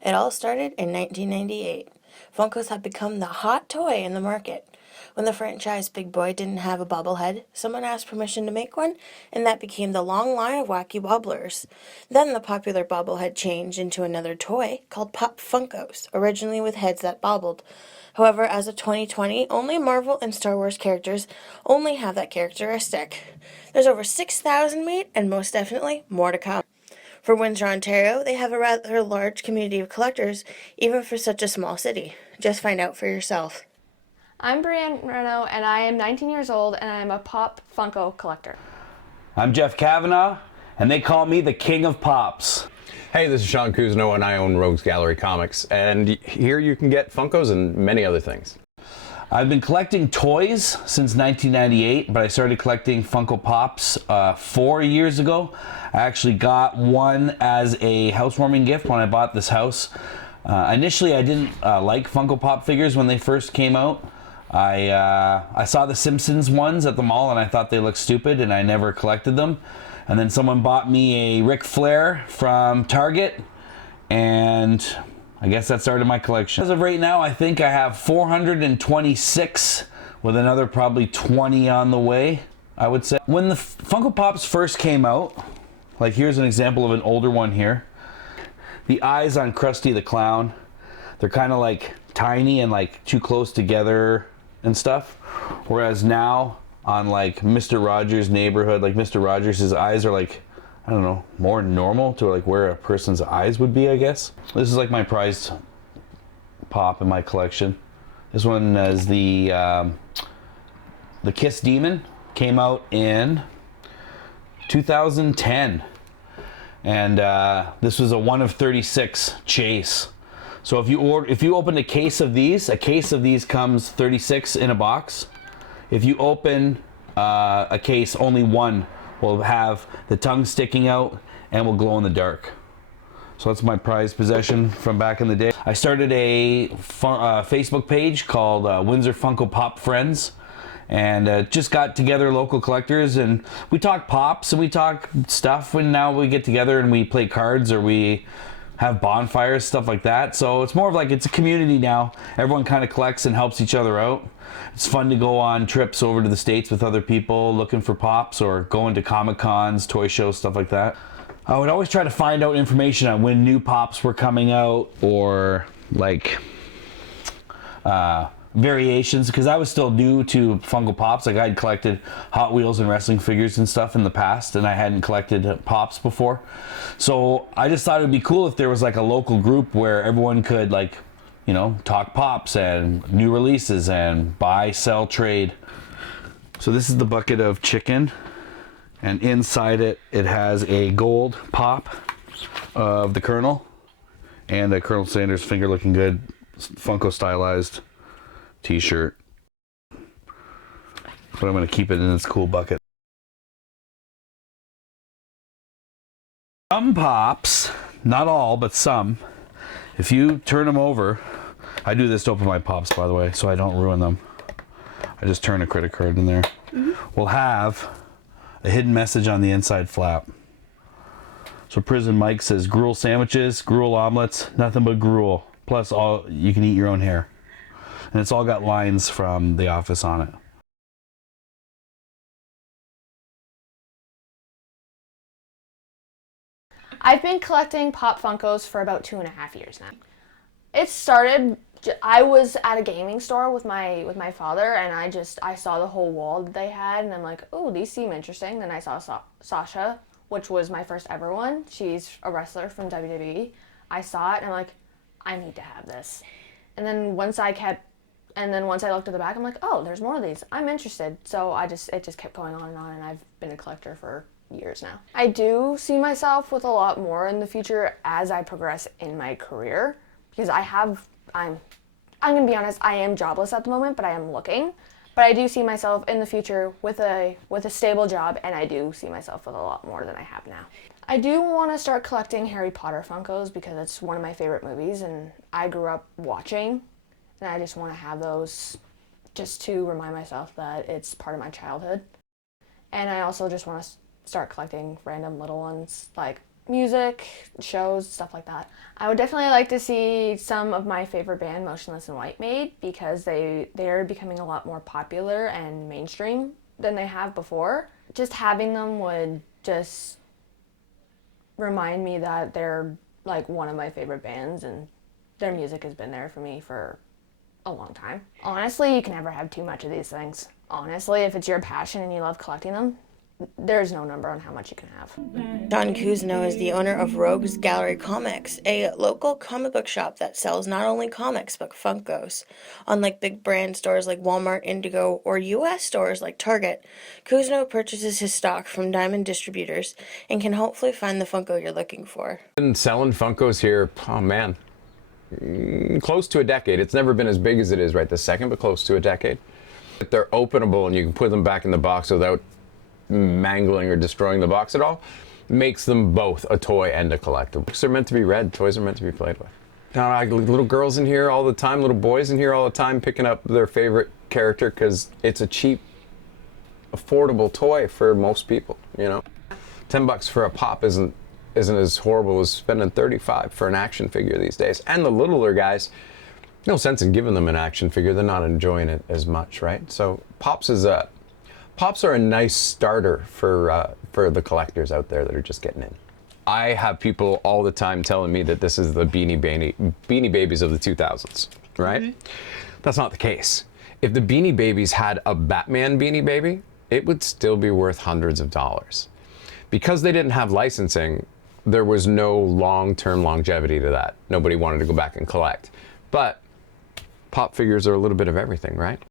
It all started in 1998. Funkos had become the hot toy in the market. When the franchise Big Boy didn't have a bobblehead, someone asked permission to make one, and that became the long line of wacky wobblers. Then the popular bobblehead changed into another toy called Pop Funkos, originally with heads that bobbled. However, as of 2020, only Marvel and Star Wars characters only have that characteristic. There's over 6,000 made, and most definitely more to come. For Windsor, Ontario, they have a rather large community of collectors, even for such a small city. Just find out for yourself. I'm Brienne Renault, and I am 19 years old, and I'm a Pop Funko collector. I'm Jeff Kavanaugh, and they call me the King of Pops. Hey, this is Sean Kuzno, and I own Rogues Gallery Comics, and here you can get Funkos and many other things. I've been collecting toys since 1998, but I started collecting Funko Pops 4 years ago. I actually got one as a housewarming gift when I bought this house. Initially, I didn't like Funko Pop figures when they first came out. I saw the Simpsons ones at the mall, and I thought they looked stupid, and I never collected them. And then someone bought me a Ric Flair from Target, and I guess that started my collection. As of right now, I think I have 426 with another probably 20 on the way, I would say. When the Funko Pops first came out, like here's an example of an older one here. The eyes on Krusty the Clown, they're kind of like tiny and like too close together and stuff. Whereas now on like Mr. Rogers' Neighborhood, like Mr. Rogers, his eyes are like, I don't know, more normal to like where a person's eyes would be, I guess. This is like my prized pop in my collection. This one is the Kiss Demon. Came out in 2010. And this was a 1 of 36 chase. So if you open a case of these comes 36 in a box. If you open a case, only one will have the tongue sticking out and will glow in the dark. So that's my prized possession from back in the day. I started a Facebook page called Windsor Funko Pop Friends, and just got together local collectors, and we talk pops and we talk stuff. And now we get together and we play cards, or we have bonfires, stuff like that. So it's more of like, it's a community now. Everyone kind of collects and helps each other out. It's fun to go on trips over to the States with other people looking for pops, or going to Comic Cons, toy shows, stuff like that. I would always try to find out information on when new pops were coming out, or like variations, because I was still new to Funko Pops. Like, I'd collected Hot Wheels and wrestling figures and stuff in the past, and I hadn't collected Pops before. So I just thought it would be cool if there was like a local group where everyone could, like, you know, talk Pops and new releases and buy, sell, trade. So this is the bucket of chicken, and inside it has a gold pop of the Colonel and a Colonel Sanders finger looking good Funko stylized t-shirt, but I'm going to keep it in this cool bucket. Some pops, not all, but some, if you turn them over, I do this to open my pops, by the way, so I don't ruin them. I just turn a credit card in there. We'll have a hidden message on the inside flap. So Prison Mike says, gruel sandwiches, gruel omelets, nothing but gruel, plus all you can eat your own hair. And it's all got lines from The Office on it. I've been collecting Pop Funkos for about 2.5 years now. It started, I was at a gaming store with my father, and I saw the whole wall that they had, and I'm like, oh, these seem interesting. Then I saw Sasha, which was my first ever one. She's a wrestler from WWE. I saw it, and I'm like, I need to have this. And then once I looked at the back, I'm like, oh, there's more of these. I'm interested. So it just kept going on, and I've been a collector for years now. I do see myself with a lot more in the future as I progress in my career, because I'm gonna be honest, I am jobless at the moment, but I am looking. But I do see myself in the future with a stable job, and I do see myself with a lot more than I have now. I do want to start collecting Harry Potter Funkos because it's one of my favorite movies, and I grew up watching. And I just want to have those just to remind myself that it's part of my childhood. And I also just want to start collecting random little ones, like music, shows, stuff like that. I would definitely like to see some of my favorite band, Motionless in White, made because they're becoming a lot more popular and mainstream than they have before. Just having them would just remind me that they're like one of my favorite bands and their music has been there for me for a long time. Honestly, you can never have too much of these things. Honestly, if it's your passion and you love collecting them, there's no number on how much you can have. Don Kuzno is the owner of Rogues Gallery Comics, a local comic book shop that sells not only comics but Funkos. Unlike big brand stores like Walmart, Indigo, or U.S. stores like Target, Kuzno purchases his stock from diamond distributors and can hopefully find the Funko you're looking for. Been selling Funkos here, oh man, close to a decade. It's never been as big as it is right this second, but close to a decade. They're openable and you can put them back in the box without mangling or destroying the box at all. Makes them both a toy and a collectible. Books are meant to be read, toys are meant to be played with. Now, I got little girls in here all the time, little boys in here all the time picking up their favorite character because it's a cheap, affordable toy for most people, you know. $10 for a pop isn't as horrible as spending $35 for an action figure these days. And the littler guys, no sense in giving them an action figure. They're not enjoying it as much, right? So Pops are a nice starter for the collectors out there that are just getting in. I have people all the time telling me that this is the Beanie Babies of the 2000s, right? Mm-hmm. That's not the case. If the Beanie Babies had a Batman Beanie Baby, it would still be worth hundreds of dollars. Because they didn't have licensing, there was no long-term longevity to that. Nobody wanted to go back and collect. But pop figures are a little bit of everything, right?